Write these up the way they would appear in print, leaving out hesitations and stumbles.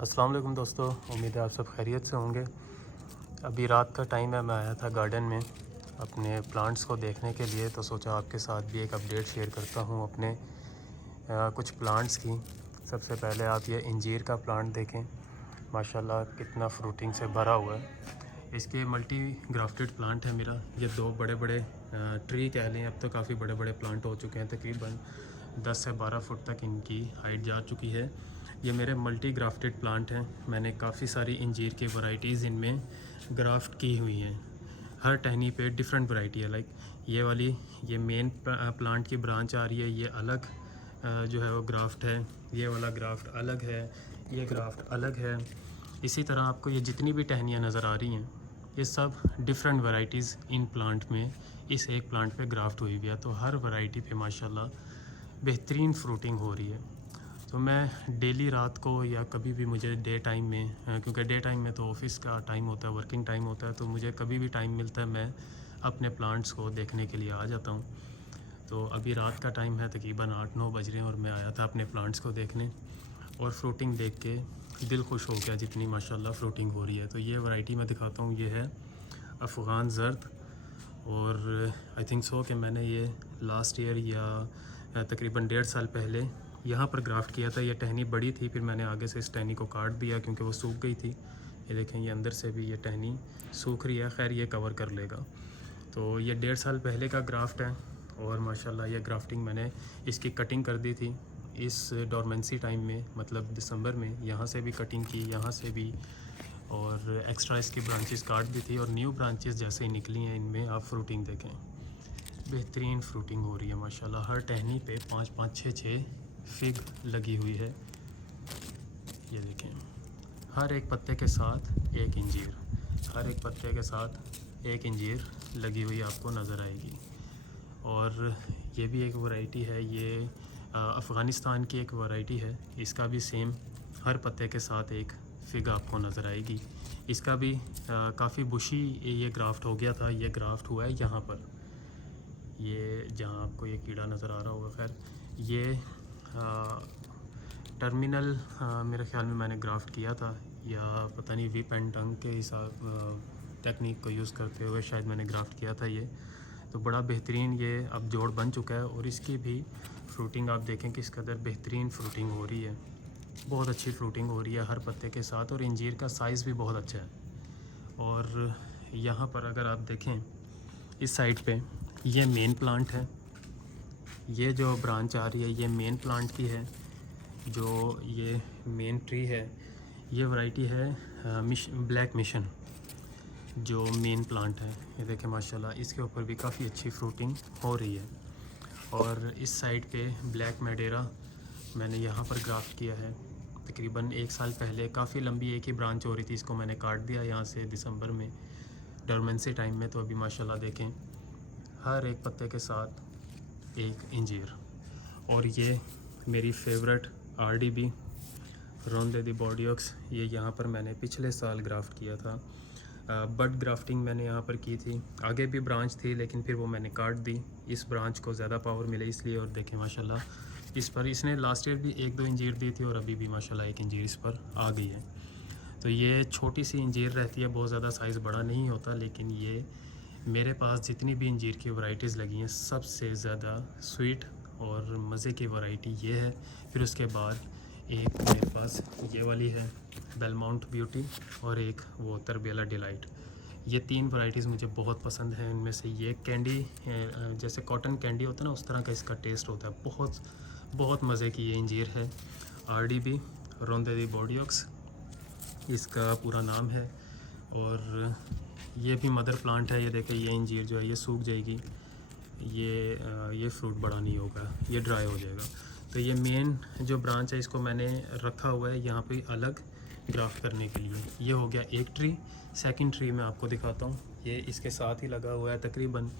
अस्सलाम वालेकुम दोस्तों, उम्मीद है आप सब खैरियत से होंगे। अभी रात का टाइम है, मैं आया था गार्डन में अपने प्लांट्स को देखने के लिए, तो सोचा आपके साथ भी एक अपडेट शेयर करता हूँ अपने कुछ प्लांट्स की। सबसे पहले आप ये इंजीर का प्लांट देखें, माशाल्लाह कितना फ्रूटिंग से भरा हुआ है। इसके मल्टी ग्राफ्टेड प्लांट है मेरा। ये दो बड़े बड़े ट्री कह लें, अब तो काफ़ी बड़े बड़े प्लांट हो चुके हैं, तकरीबन 10 से 12 फुट तक इनकी हाइट जा चुकी है। ये मेरे मल्टी ग्राफ्टेड प्लांट हैं। मैंने काफ़ी सारी इंजीर की वैरायटीज़ इनमें ग्राफ्ट की हुई हैं। हर टहनी पे डिफरेंट वैरायटी है। लाइक ये वाली, ये मेन प्लांट की ब्रांच आ रही है, ये अलग जो है वो ग्राफ्ट है। ये वाला ग्राफ्ट अलग है, ये ग्राफ्ट अलग है। इसी तरह आपको ये जितनी भी टहनियाँ नज़र आ रही हैं, ये सब डिफरेंट वैरायटीज़ इन प्लांट में इस एक प्लांट पे ग्राफ्ट हुई हुई है। तो हर वैरायटी पे माशाल्लाह बेहतरीन फ्रूटिंग हो रही है। तो मैं डेली रात को या कभी भी मुझे डे टाइम में, क्योंकि डे टाइम में तो ऑफ़िस का टाइम होता है, वर्किंग टाइम होता है, तो मुझे कभी भी टाइम मिलता है मैं अपने प्लांट्स को देखने के लिए आ जाता हूँ। तो अभी रात का टाइम है, तकरीबन 8-9 बज रहे हैं और मैं आया था अपने प्लांट्स को देखने, और फ्रूटिंग देख के दिल खुश हो गया जितनी माशाल्लाह फ्रूटिंग हो रही है। तो ये वैरायटी मैं दिखाता हूँ, ये है अफ़गान ज़र्द। और आई थिंक सो कि मैंने ये लास्ट ईयर या तकरीबन 1.5 साल पहले यहाँ पर ग्राफ्ट किया था। ये टहनी बड़ी थी, फिर मैंने आगे से इस टहनी को काट दिया क्योंकि वो सूख गई थी। ये देखें, ये अंदर से भी ये टहनी सूख रही है, खैर ये कवर कर लेगा। तो ये 1.5 साल पहले का ग्राफ्ट है और माशाल्लाह ये ग्राफ्टिंग मैंने इसकी कटिंग कर दी थी इस डोरमेंसी टाइम में, मतलब दिसंबर में। यहाँ से भी कटिंग की, यहाँ से भी, और एक्स्ट्रा इसकी ब्रांचेस काट दी थी, और न्यू ब्रांचेस जैसे ही निकली हैं इनमें आप फ्रूटिंग देखें, बेहतरीन फ्रूटिंग हो रही है माशाल्लाह। हर टहनी पे 5-5, 6-6 फिग लगी हुई है। ये देखें, हर एक पत्ते के साथ एक इंजीर, हर एक पत्ते के साथ एक इंजीर लगी हुई आपको नज़र आएगी। और ये भी एक वैरायटी है, ये अफ़गानिस्तान की एक वैरायटी है। इसका भी सेम हर पत्ते के साथ एक फिग आपको नज़र आएगी। इसका भी काफ़ी बुशी ये ग्राफ्ट हो गया था। ये ग्राफ्ट हुआ है यहाँ पर, ये जहाँ आपको ये कीड़ा नज़र आ रहा होगा। खैर ये टर्मिनल मेरे ख़्याल में मैंने ग्राफ्ट किया था, या पता नहीं विप एंड टंग के हिसाब टेक्निक को यूज़ करते हुए शायद मैंने ग्राफ्ट किया था ये। तो बड़ा बेहतरीन ये अब जोड़ बन चुका है, और इसकी भी फ्रूटिंग आप देखें किस कदर बेहतरीन फ्रूटिंग हो रही है। बहुत अच्छी फ्रूटिंग हो रही है हर पत्ते के साथ, और इंजीर का साइज़ भी बहुत अच्छा है। और यहाँ पर अगर आप देखें इस साइड पे, ये मेन प्लांट है। ये जो ब्रांच आ रही है ये मेन प्लांट की है। जो ये मेन ट्री है, ये वैरायटी है ब्लैक मिशन, जो मेन प्लांट है। ये देखें माशाल्लाह, इसके ऊपर भी काफ़ी अच्छी फ्रूटिंग हो रही है। और इस साइड पे ब्लैक मैडेरा मैंने यहाँ पर ग्राफ्ट किया है तकरीबन 1 साल पहले। काफ़ी लंबी एक ही ब्रांच हो रही थी, इसको मैंने काट दिया यहाँ से दिसंबर में, डोरमेंसी टाइम में। तो अभी माशाल्लाह देखें हर एक पत्ते के साथ एक इंजीर। और ये मेरी फेवरेट RDB, रोंदे दी बॉडीऑक्स, ये यहाँ पर मैंने पिछले साल ग्राफ्ट किया था। बड ग्राफ्टिंग मैंने यहाँ पर की थी। आगे भी ब्रांच थी लेकिन फिर वो मैंने काट दी, इस ब्रांच को ज़्यादा पावर मिले इसलिए। और देखें माशाल्लाह इस पर इसने लास्ट ईयर भी 1-2 इंजीर दी थी, और अभी भी माशाल्लाह एक इंजीर इस पर आ गई है। तो ये छोटी सी इंजीर रहती है, बहुत ज़्यादा साइज़ बड़ा नहीं होता, लेकिन ये मेरे पास जितनी भी इंजीर की वैरायटीज़ लगी हैं सबसे ज़्यादा स्वीट और मज़े की वैरायटी ये है। फिर उसके बाद एक मेरे पास ये वाली है बेलमाउंट ब्यूटी, और एक वो तरबेला डिलाइट। ये 3 वैरायटीज़ मुझे बहुत पसंद हैं। इनमें से ये कैंडी, जैसे कॉटन कैंडी होता है ना, उस तरह का इसका टेस्ट होता है। बहुत बहुत मज़े की ये इंजीर है। RDB, रोंदे दी बॉडीऑक्स इसका पूरा नाम है। और ये भी मदर प्लांट है। ये देखें, ये इंजीर जो है ये सूख जाएगी, ये फ्रूट बड़ा नहीं होगा, ये ड्राई हो जाएगा। तो ये मेन जो ब्रांच है इसको मैंने रखा हुआ है यहाँ पे अलग ग्राफ्ट करने के लिए। ये हो गया एक ट्री। सेकंड ट्री मैं आपको दिखाता हूँ, ये इसके साथ ही लगा हुआ है। तकरीबन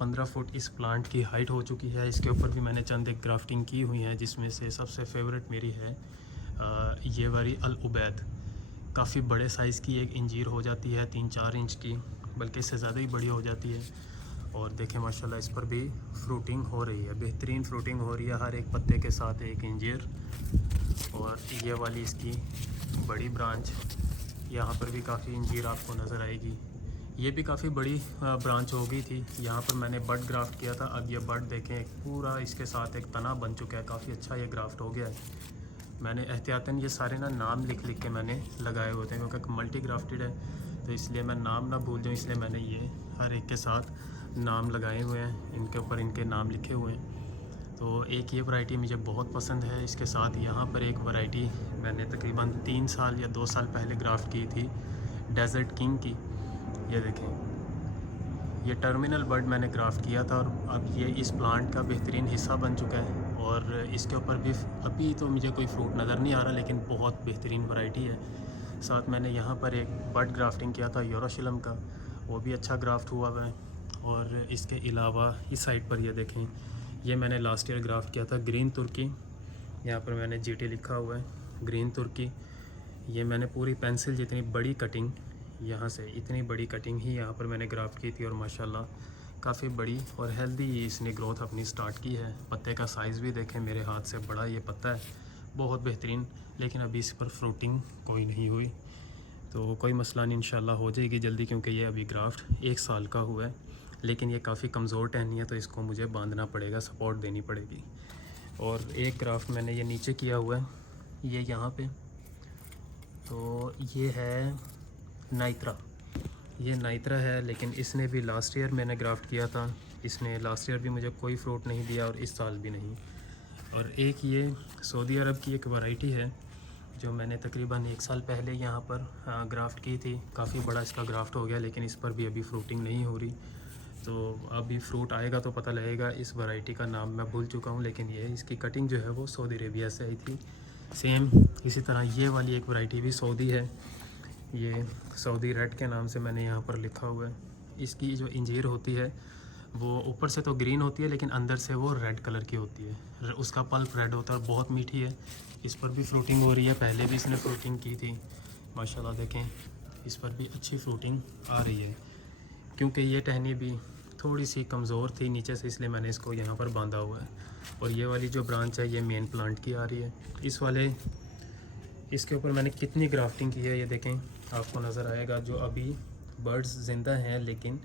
15 फुट इस प्लांट की हाइट हो चुकी है। इसके ऊपर भी मैंने चंद एक ग्राफ्टिंग की हुई है, जिसमें से सबसे फेवरेट मेरी है ये वाली अल उबैद। काफ़ी बड़े साइज़ की एक इंजीर हो जाती है, 3-4 इंच की, बल्कि इससे ज़्यादा ही बड़ी हो जाती है। और देखें माशाल्लाह इस पर भी फ्रूटिंग हो रही है, बेहतरीन फ्रूटिंग हो रही है। हर एक पत्ते के साथ एक इंजीर। और ये वाली इसकी बड़ी ब्रांच, यहाँ पर भी काफ़ी इंजीर आपको नज़र आएगी। ये भी काफ़ी बड़ी ब्रांच हो गई थी। यहाँ पर मैंने बड ग्राफ्ट किया था। अब ये बड देखें पूरा इसके साथ एक तना बन चुका है, काफ़ी अच्छा ये ग्राफ्ट हो गया है। मैंने एहतियातन ये सारे ना नाम लिख के मैंने लगाए होते हैं, क्योंकि मल्टी ग्राफ्टेड है तो इसलिए मैं नाम ना भूल जाऊँ, इसलिए मैंने ये हर एक के साथ नाम लगाए हुए हैं, इनके ऊपर इनके नाम लिखे हुए हैं। तो एक ये वैरायटी मुझे बहुत पसंद है। इसके साथ यहाँ पर एक वैरायटी मैंने तकरीबन 3 साल या 2 साल पहले ग्राफ्ट की थी, डेज़र्ट किंग की। ये देखें, ये टर्मिनल बर्ड मैंने ग्राफ्ट किया था और अब ये इस प्लांट का बेहतरीन हिस्सा बन चुका है। और इसके ऊपर भी अभी तो मुझे कोई फ्रूट नज़र नहीं आ रहा, लेकिन बहुत बेहतरीन वैरायटी है। साथ मैंने यहाँ पर एक बर्ड ग्राफ्टिंग किया था यूरोशिलम का, वो भी अच्छा ग्राफ्ट हुआ है। और इसके अलावा इस साइड पर ये देखें, ये मैंने लास्ट ईयर ग्राफ्ट किया था ग्रीन तुर्की। यहाँ पर मैंने GT लिखा हुआ है, ग्रीन तुर्की। ये मैंने पूरी पेंसिल जितनी बड़ी कटिंग, यहाँ से इतनी बड़ी कटिंग ही यहाँ पर मैंने ग्राफ्ट की थी। और माशाल्लाह काफ़ी बड़ी और हेल्दी इसने ग्रोथ अपनी स्टार्ट की है। पत्ते का साइज़ भी देखें, मेरे हाथ से बड़ा ये पत्ता है, बहुत बेहतरीन। लेकिन अभी इस पर फ्रूटिंग कोई नहीं हुई, तो कोई मसला नहीं, इंशाल्लाह हो जाएगी जल्दी, क्योंकि ये अभी ग्राफ्ट 1 साल का हुआ है। लेकिन ये काफ़ी कमज़ोर टहनी है, तो इसको मुझे बांधना पड़ेगा, सपोर्ट देनी पड़ेगी। और एक ग्राफ्ट मैंने ये नीचे किया हुआ है, ये यहाँ पे, तो ये है नाइत्रा। ये नाइत्रा है, लेकिन इसने भी लास्ट ईयर मैंने ग्राफ्ट किया था। इसने लास्ट ईयर भी मुझे कोई फ्रूट नहीं दिया और इस साल भी नहीं। और एक ये सऊदी अरब की एक वैरायटी है जो मैंने तकरीबन 1 साल पहले यहाँ पर ग्राफ्ट की थी। काफ़ी बड़ा इसका ग्राफ्ट हो गया, लेकिन इस पर भी अभी फ्रूटिंग नहीं हो रही। तो अभी फ्रूट आएगा तो पता लगेगा। इस वैरायटी का नाम मैं भूल चुका हूँ, लेकिन ये इसकी कटिंग जो है वो सऊदी अरेबिया से आई थी। सेम इसी तरह ये वाली एक वैरायटी भी सऊदी है, ये सऊदी रेड के नाम से मैंने यहाँ पर लिखा हुआ है। इसकी जो इंजीर होती है वो ऊपर से तो ग्रीन होती है, लेकिन अंदर से वो रेड कलर की होती है। उसका पल्प रेड होता है, बहुत मीठी है। इस पर भी फ्रूटिंग हो रही है, पहले भी इसने फ्रूटिंग की थी। माशाल्लाह देखें, इस पर भी अच्छी फ्रूटिंग आ रही है। क्योंकि ये टहनी भी थोड़ी सी कमज़ोर थी नीचे से, इसलिए मैंने इसको यहाँ पर बांधा हुआ है। और ये वाली जो ब्रांच है ये मेन प्लांट की आ रही है। इस वाले इसके ऊपर मैंने कितनी ग्राफ्टिंग की है ये देखें, आपको नज़र आएगा। जो अभी बर्ड्स ज़िंदा हैं, लेकिन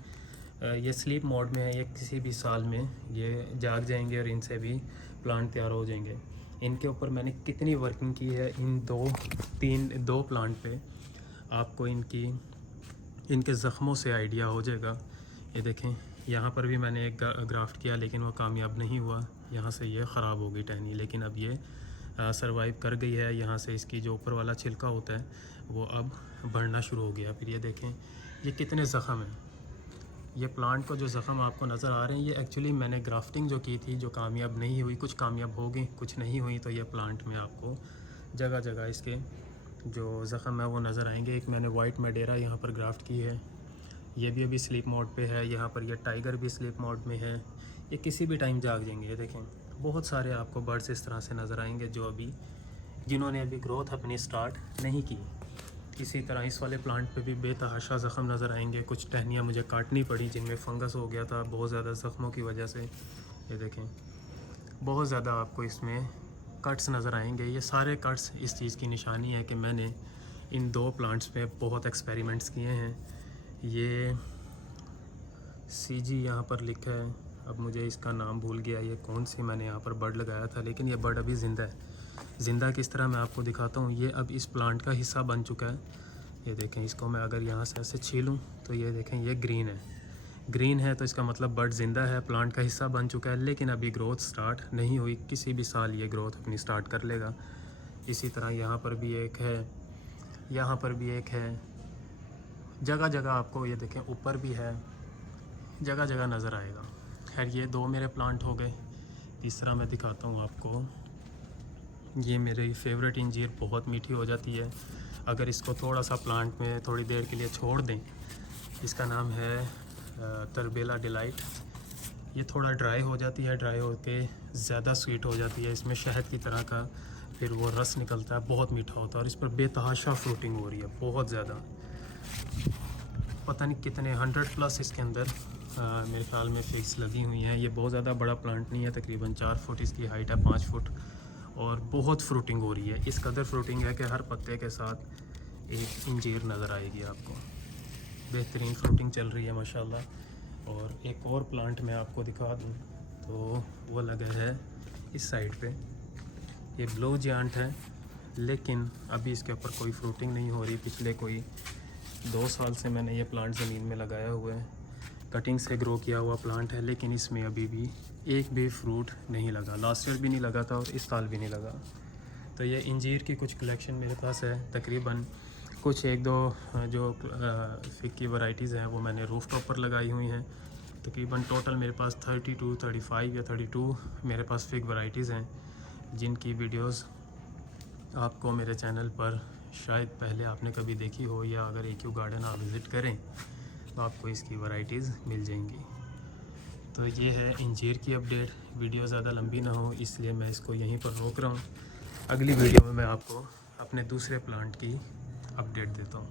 ये स्लीप मोड में है। ये किसी भी साल में ये जाग जाएंगे और इनसे भी प्लांट तैयार हो जाएंगे। इनके ऊपर मैंने कितनी वर्किंग की है इन दो प्लांट पे, आपको इनके ज़ख्मों से आइडिया हो जाएगा। ये देखें, यहाँ पर भी मैंने एक ग्राफ्ट किया, लेकिन वो कामयाब नहीं हुआ। यहाँ से ये ख़राब हो गई टहनी, लेकिन अब ये सरवाइव कर गई है। यहाँ से इसकी जो ऊपर वाला छिलका होता है वो अब बढ़ना शुरू हो गया। फिर ये देखें ये कितने ज़ख़म हैं। ये प्लांट को जो ज़ख़म आपको नज़र आ रहे हैं, ये एक्चुअली मैंने ग्राफ्टिंग जो की थी, जो कामयाब नहीं हुई, कुछ कामयाब हो गई, कुछ नहीं हुई। तो ये प्लांट में आपको जगह जगह इसके जो ज़ख़म है वो नज़र आएंगे। एक मैंने वाइट मेडेरा यहाँ पर ग्राफ्ट की है, ये भी अभी स्लीप मोड पे है। यहाँ पर ये टाइगर भी स्लीप मोड में है, ये किसी भी टाइम जाग जाएंगे। ये देखें, बहुत सारे आपको बर्ड्स इस तरह से नज़र आएंगे जिन्होंने अभी ग्रोथ अपनी स्टार्ट नहीं की। इसी तरह इस वाले प्लांट पे भी बेतहाशा ज़ख़म नज़र आएंगे। कुछ टहनियाँ मुझे काटनी पड़ी जिनमें फंगस हो गया था बहुत ज़्यादा ज़ख़मों की वजह से। ये देखें, बहुत ज़्यादा आपको इसमें कट्स नज़र आएंगे। ये सारे कट्स इस चीज़ की निशानी है कि मैंने इन 2 प्लांट्स पे बहुत एक्सपेरिमेंट्स किए हैं। ये CG यहाँ पर लिखा है, अब मुझे इसका नाम भूल गया, ये कौन सी मैंने यहाँ पर बर्ड लगाया था, लेकिन ये बर्ड अभी ज़िंदा है। ज़िंदा किस तरह मैं आपको दिखाता हूँ। ये अब इस प्लांट का हिस्सा बन चुका है। ये देखें, इसको मैं अगर यहाँ से ऐसे छीलूँ तो ये देखें ये ग्रीन है, तो इसका मतलब बर्ड ज़िंदा है, प्लांट का हिस्सा बन चुका है। लेकिन अभी ग्रोथ स्टार्ट नहीं हुई, किसी भी साल ये ग्रोथ अपनी स्टार्ट कर लेगा। इसी तरह यहाँ पर भी एक है, यहाँ पर भी एक है, जगह जगह आपको ये देखें ऊपर भी है, जगह जगह नज़र आएगा। खैर ये 2 मेरे प्लांट हो गए। तीसरा मैं दिखाता हूँ आपको। ये मेरी फेवरेट इंजीर बहुत मीठी हो जाती है अगर इसको थोड़ा सा प्लांट में थोड़ी देर के लिए छोड़ दें। इसका नाम है तरबेला डिलाइट। ये थोड़ा ड्राई हो जाती है, ड्राई होके ज़्यादा स्वीट हो जाती है, इसमें शहद की तरह का फिर वो रस निकलता है, बहुत मीठा होता है। और इस पर बेतहाशा फ्रूटिंग हो रही है, बहुत ज़्यादा, पता नहीं कितने 100+ इसके अंदर मेरे ख्याल में फिक्स लगी हुई हैं। ये बहुत ज़्यादा बड़ा प्लांट नहीं है, तकरीबन 4 फुट इसकी हाइट है, 5 फुट, और बहुत फ्रूटिंग हो रही है। इस कदर फ्रूटिंग है कि हर पत्ते के साथ एक इंजीर नज़र आएगी आपको। बेहतरीन फ्रूटिंग चल रही है माशाल्लाह। और एक और प्लांट मैं आपको दिखा दूँ तो वो लगा है इस साइड पे। ये ब्लू जायंट है, लेकिन अभी इसके ऊपर कोई फ्रूटिंग नहीं हो रही। पिछले कोई 2 साल से मैंने ये प्लांट ज़मीन में लगाया हुआ है, कटिंग से ग्रो किया हुआ प्लांट है, लेकिन इसमें अभी भी एक भी फ्रूट नहीं लगा। लास्ट ईयर भी नहीं लगा था और इस साल भी नहीं लगा। तो ये इंजीर की कुछ कलेक्शन मेरे पास है, तकरीबन कुछ 1-2 जो फिग की वैरायटीज़ हैं वो मैंने रूफ टॉप पर लगाई हुई हैं। तकरीबन टोटल मेरे पास 32, 35 या 32 मेरे पास फिग वैरायटीज़ हैं, जिनकी वीडियोस आपको मेरे चैनल पर शायद पहले आपने कभी देखी हो, या अगर AQ गार्डन आप विज़िट करें तो आपको इसकी वैरायटीज़ मिल जाएंगी। तो ये है इंजीर की अपडेट। वीडियो ज़्यादा लंबी ना हो इसलिए मैं इसको यहीं पर रोक रहा हूँ। अगली वीडियो में मैं आपको अपने दूसरे प्लांट की अपडेट देता हूँ।